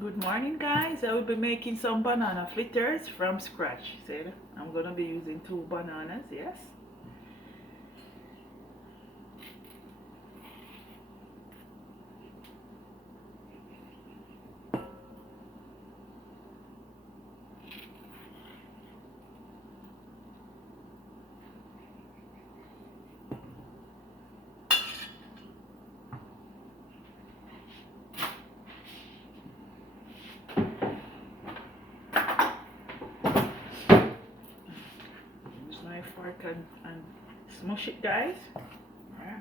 Good morning, guys. I will be making some banana fritters from scratch. See, I'm gonna be using 2 bananas. Yes. Use my fork and smush it, guys. Yeah.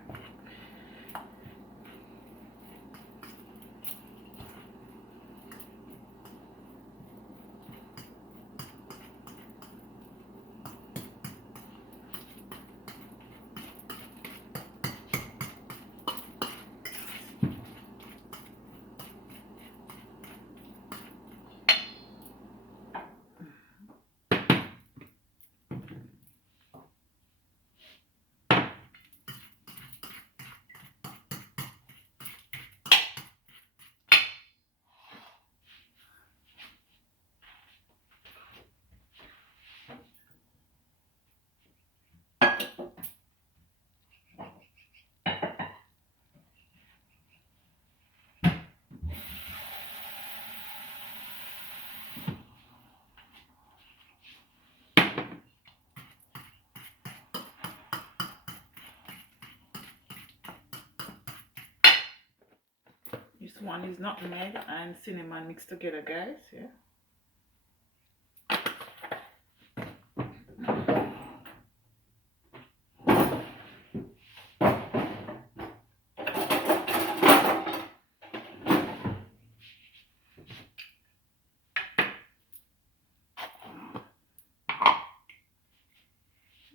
This one is nutmeg and cinnamon mixed together, guys. Yeah.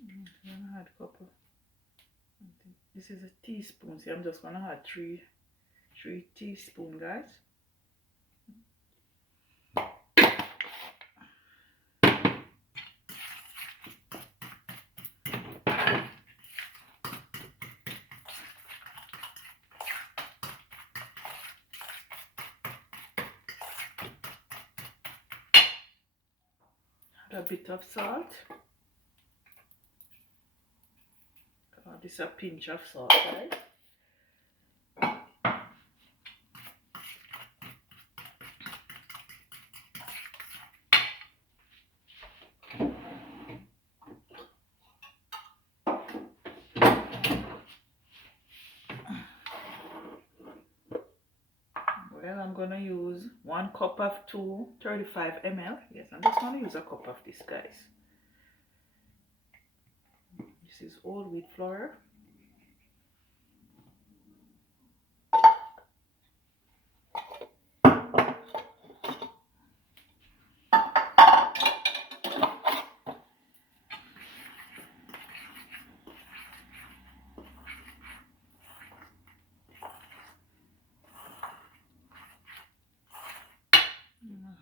I'm gonna add a couple. This is a teaspoon. See, I'm just gonna add three teaspoon, guys. Add a bit of salt. This is a pinch of salt, guys. Well, I'm gonna use 1 cup of 235 ml. Yes, I'm just gonna use a cup of this, guys. This is whole wheat flour.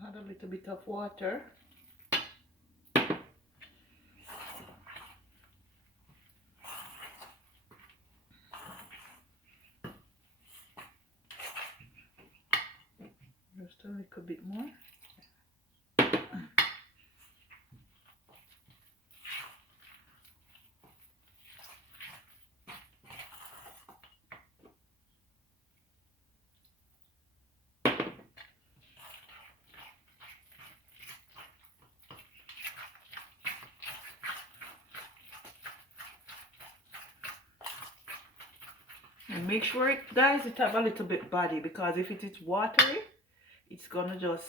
Add a little bit of water. Just a little bit more. And make sure it, guys, it have a little bit body, because if it is watery, it's gonna just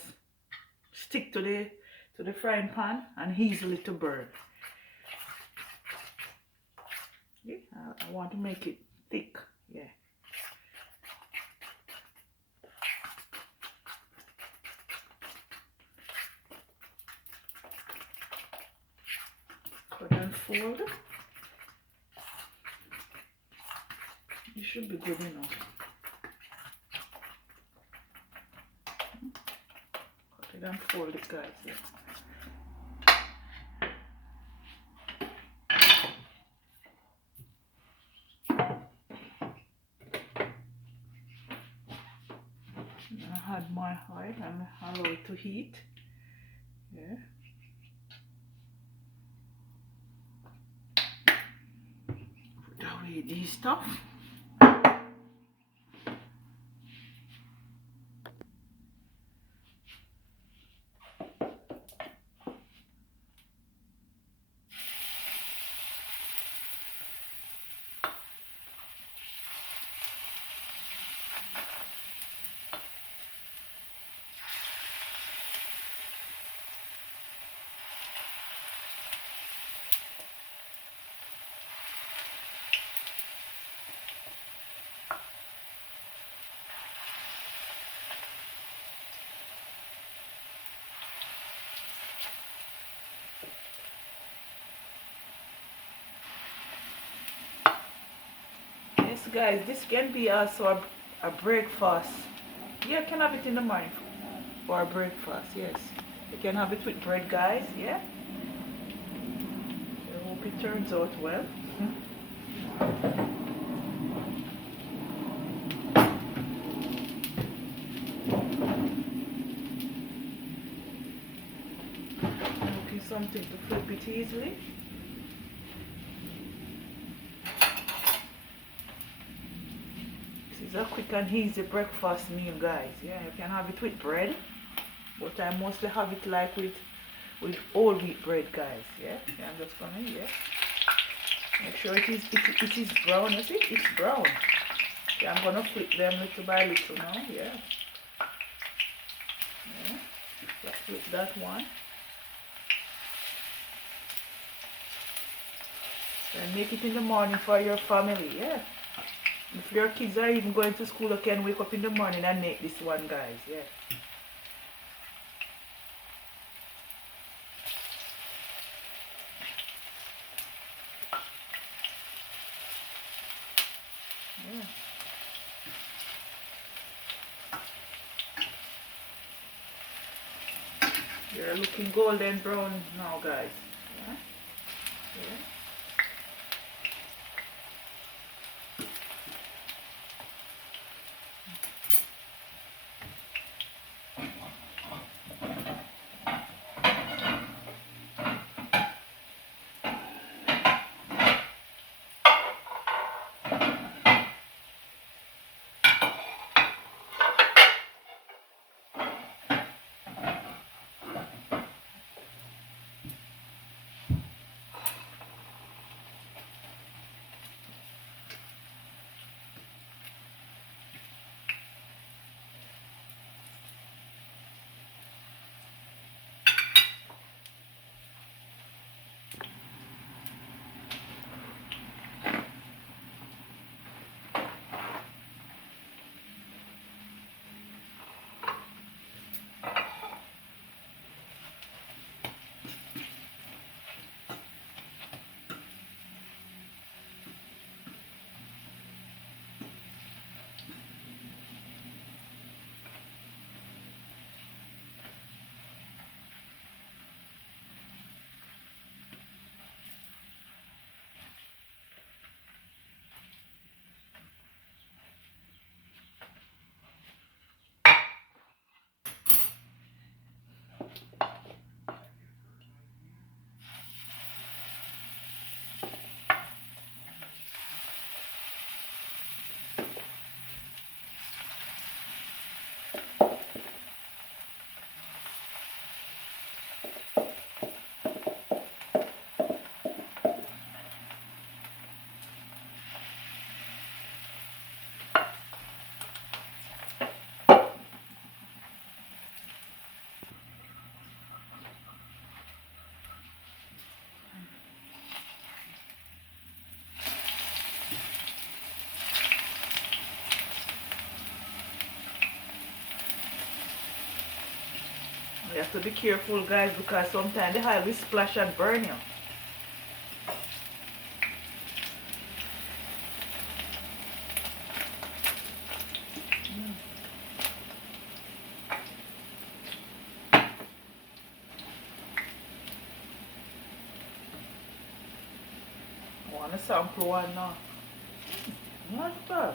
stick to the frying pan and easily to burn. Yeah, I want to make it thick. Yeah. Cut and fold. It should be good enough. Cut it and fold it, guys. Yeah. I had my oil and allow it to heat. Yeah. Put away these stuff. Yes, guys, this can be also a breakfast. Yeah, you can have it in the morning for a breakfast. Yes, you can have it with bread, guys. Yeah. I hope it turns out well. Looking something to flip it easily. This is a quick and easy breakfast meal, guys. Yeah, you can have it with bread, but I mostly have it like with whole wheat bread, guys. Yeah, I'm just gonna make sure it is brown. You see, it's brown. Yeah, I'm gonna flip them little by little now. Yeah, yeah. Let's flip that one. And make it in the morning for your family. Yeah. If your kids are even going to school, you can wake up in the morning and make this one, guys. Yeah. Yeah. You're looking golden brown now, guys. Yeah. Yeah. You have to be careful, guys, because sometimes the oil will splash and burn you. I want to sample one now. Not bad.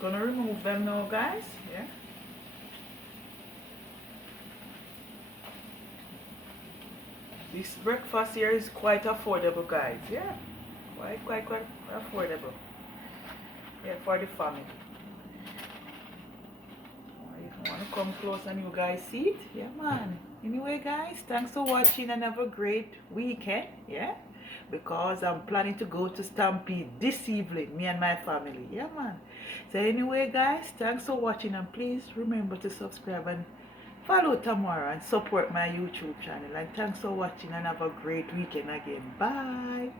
gonna remove them now, guys. Yeah. This breakfast here is quite affordable, guys. Yeah. Quite affordable. Yeah, for the family. If you want to come close and you guys see it, yeah, man. Anyway, guys, thanks for watching and have a great weekend. Yeah. Because I'm planning to go to Stampede this evening, me and my family. Yeah, man. So anyway, guys, thanks for watching and please remember to subscribe and follow tomorrow and support my YouTube channel. And thanks for watching and have a great weekend again. Bye.